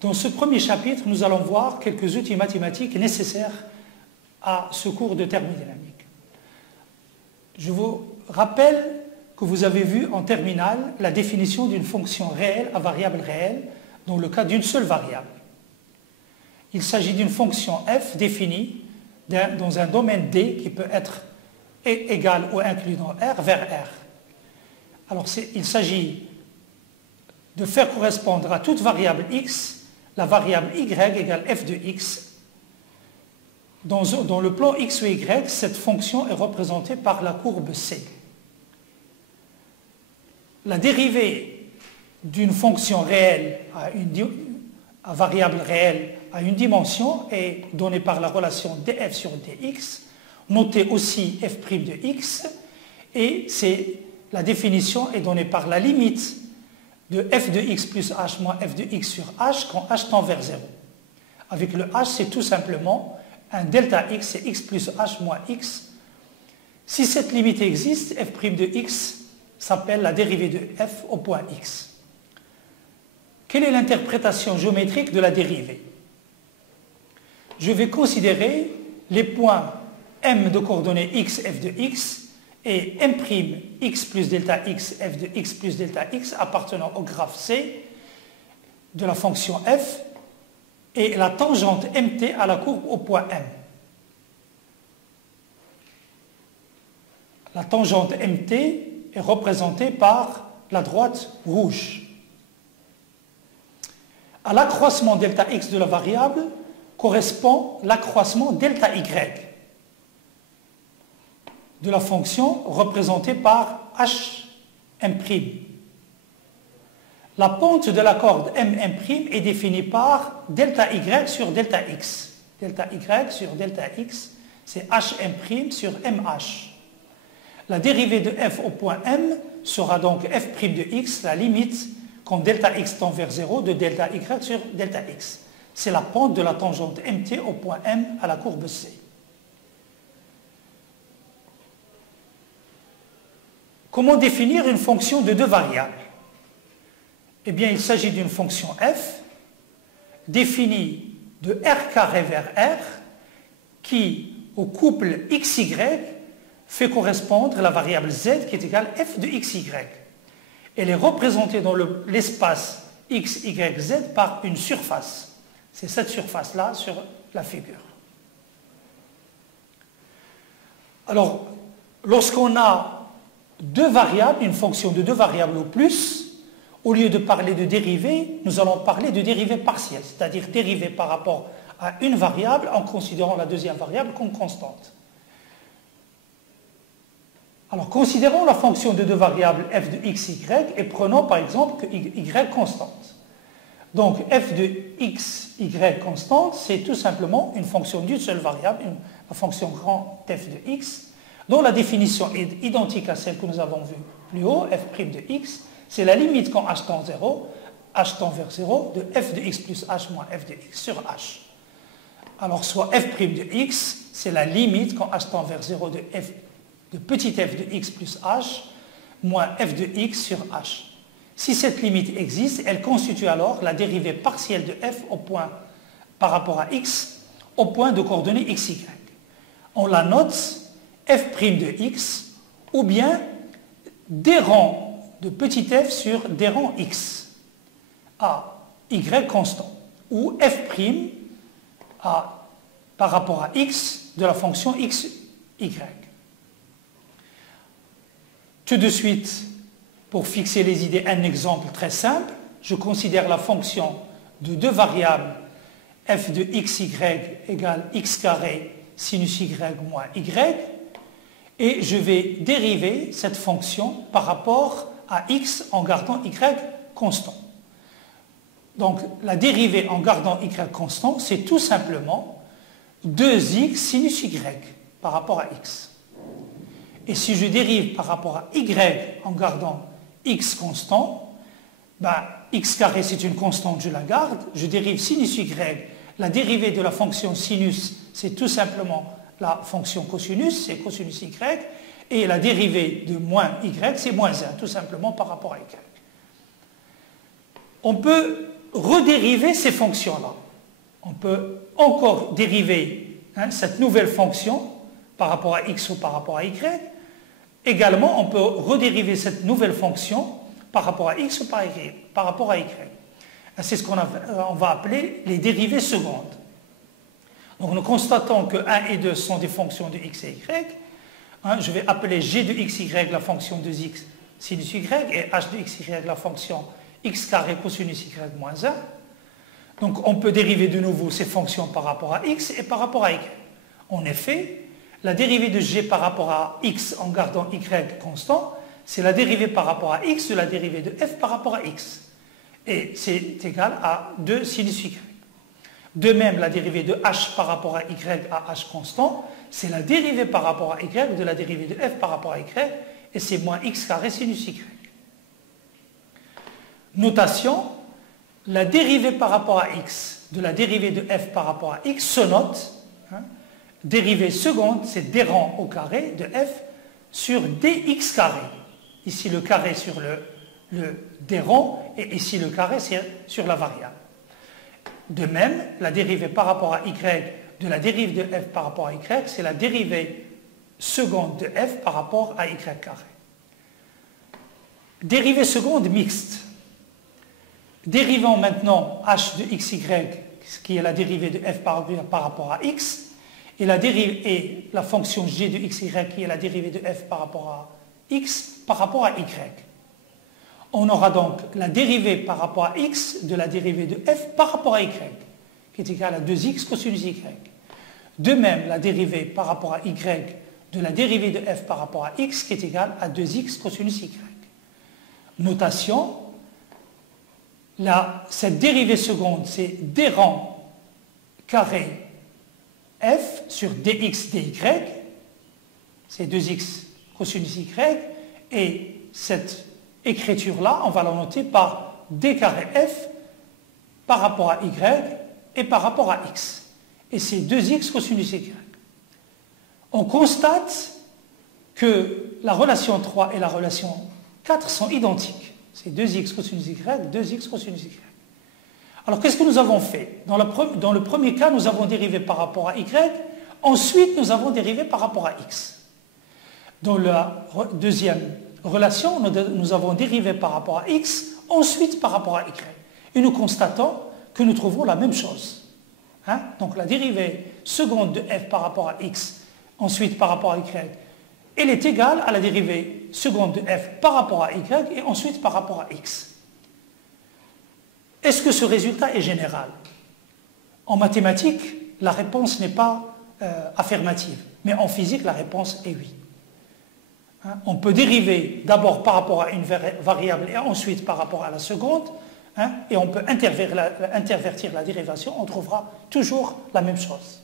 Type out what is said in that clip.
Dans ce premier chapitre, nous allons voir quelques outils mathématiques nécessaires à ce cours de thermodynamique. Je vous rappelle que vous avez vu en terminale la définition d'une fonction réelle à variable réelle dans le cas d'une seule variable. Il s'agit d'une fonction f définie dans un domaine D qui peut être égal ou inclus dans R vers R. Alors il s'agit de faire correspondre à toute variable x la variable y égale f de x. Dans le plan x ou y, cette fonction est représentée par la courbe C. La dérivée d'une fonction réelle à variable réelle à une dimension est donnée par la relation df sur dx, notée aussi f' de x, et la définition est donnée par la limite de f de x plus h moins f de x sur h quand h tend vers 0. Avec le h, c'est tout simplement un delta x, c'est x plus h moins x. Si cette limite existe, f' de x s'appelle la dérivée de f au point x. Quelle est l'interprétation géométrique de la dérivée? Je vais considérer les points m de coordonnées x, f de x, et m' x plus delta x, f de x plus delta x appartenant au graphe C de la fonction f et la tangente mt à la courbe au point M. La tangente mt est représentée par la droite rouge. À l'accroissement delta x de la variable correspond l'accroissement delta y de la fonction représentée par Hm'. La pente de la corde M'' est définie par delta y sur delta x. Delta y sur delta x, c'est H' sur MH. La dérivée de f au point M sera donc f' de x, la limite quand delta x tend vers 0 de delta y sur delta x. C'est la pente de la tangente mt au point M à la courbe C. Comment définir une fonction de deux variables? Eh bien, il s'agit d'une fonction f définie de r carré vers r qui, au couple xy, fait correspondre la variable z qui est égale f de xy. Elle est représentée dans l'espace x, y, z par une surface. C'est cette surface-là sur la figure. Alors, lorsqu'on a deux variables, une fonction de deux variables ou plus, au lieu de parler de dérivée, nous allons parler de dérivée partielle, c'est-à-dire dérivée par rapport à une variable en considérant la deuxième variable comme constante. Alors, considérons la fonction de deux variables f de x, y et prenons par exemple que y constante. Donc, f de x, y constante, c'est tout simplement une fonction d'une seule variable, la fonction grand f de x, dont la définition est identique à celle que nous avons vue plus haut, f' de x, c'est la limite quand h tend vers 0, de f de x plus h moins f de x sur h. Alors, soit f' de x, c'est la limite quand h tend vers 0 de petit f de x plus h moins f de x sur h. Si cette limite existe, elle constitue alors la dérivée partielle de f au point, par rapport à x au point de coordonnées xy. On la note f' de x ou bien des rangs de petit f sur des rangs x à y constant ou f' par rapport à x de la fonction x, y. Tout de suite, pour fixer les idées, un exemple très simple, je considère la fonction de deux variables f de xy égale x carré sinus y moins y, et je vais dériver cette fonction par rapport à x en gardant y constant. Donc la dérivée en gardant y constant, c'est tout simplement 2x sinus y par rapport à x. Et si je dérive par rapport à y en gardant x constant, x carré c'est une constante, je la garde, je dérive sinus y, la dérivée de la fonction sinus c'est tout simplement la fonction cosinus, c'est cosinus y, et la dérivée de moins y, c'est moins 1, tout simplement par rapport à y. On peut redériver ces fonctions-là. On peut encore dériver cette nouvelle fonction par rapport à x ou par rapport à y. Également, on peut redériver cette nouvelle fonction par rapport à x ou par rapport à y. C'est ce qu'on va appeler les dérivées secondes. Donc nous constatons que 1 et 2 sont des fonctions de x et y. Je vais appeler g de xy la fonction de x sinus y et h de xy la fonction x carré cosinus y moins 1. Donc on peut dériver de nouveau ces fonctions par rapport à x et par rapport à y. En effet, la dérivée de g par rapport à x en gardant y constant, c'est la dérivée par rapport à x de la dérivée de f par rapport à x. Et c'est égal à 2 sinus y. De même, la dérivée de h par rapport à y à h constant, c'est la dérivée par rapport à y de la dérivée de f par rapport à y, et c'est moins x carré sinus y. Notation, la dérivée par rapport à x de la dérivée de f par rapport à x se note. Dérivée seconde, c'est d rang au carré de f sur dx carré. Ici le carré sur le d rang et ici le carré sur la variable. De même, la dérivée par rapport à y de la dérivée de f par rapport à y, c'est la dérivée seconde de f par rapport à y carré. Dérivée seconde mixte. Dérivons maintenant h de xy, qui est la dérivée de f par rapport à x, et la fonction g de xy, qui est la dérivée de f par rapport à x, par rapport à y. On aura donc la dérivée par rapport à x de la dérivée de f par rapport à y, qui est égale à 2x cosinus y. De même, la dérivée par rapport à y de la dérivée de f par rapport à x, qui est égale à 2x cosinus y. Notation, cette dérivée seconde, c'est d rang carré f sur dx dy, c'est 2x cosinus y, et cette écriture-là, on va la noter par d carré f par rapport à y et par rapport à x. Et c'est 2x cosinus y. On constate que la relation 3 et la relation 4 sont identiques. C'est 2x cosinus y, 2x cosinus y. Alors qu'est-ce que nous avons fait? Dans le premier cas, nous avons dérivé par rapport à y, ensuite nous avons dérivé par rapport à x. Dans la deuxième relation, nous avons dérivé par rapport à x, ensuite par rapport à y. Et nous constatons que nous trouvons la même chose. Donc la dérivée seconde de f par rapport à x, ensuite par rapport à y, elle est égale à la dérivée seconde de f par rapport à y et ensuite par rapport à x. Est-ce que ce résultat est général? En mathématiques, la réponse n'est pas affirmative, mais en physique, la réponse est oui. On peut dériver d'abord par rapport à une variable et ensuite par rapport à la seconde, et on peut intervertir la dérivation, on trouvera toujours la même chose.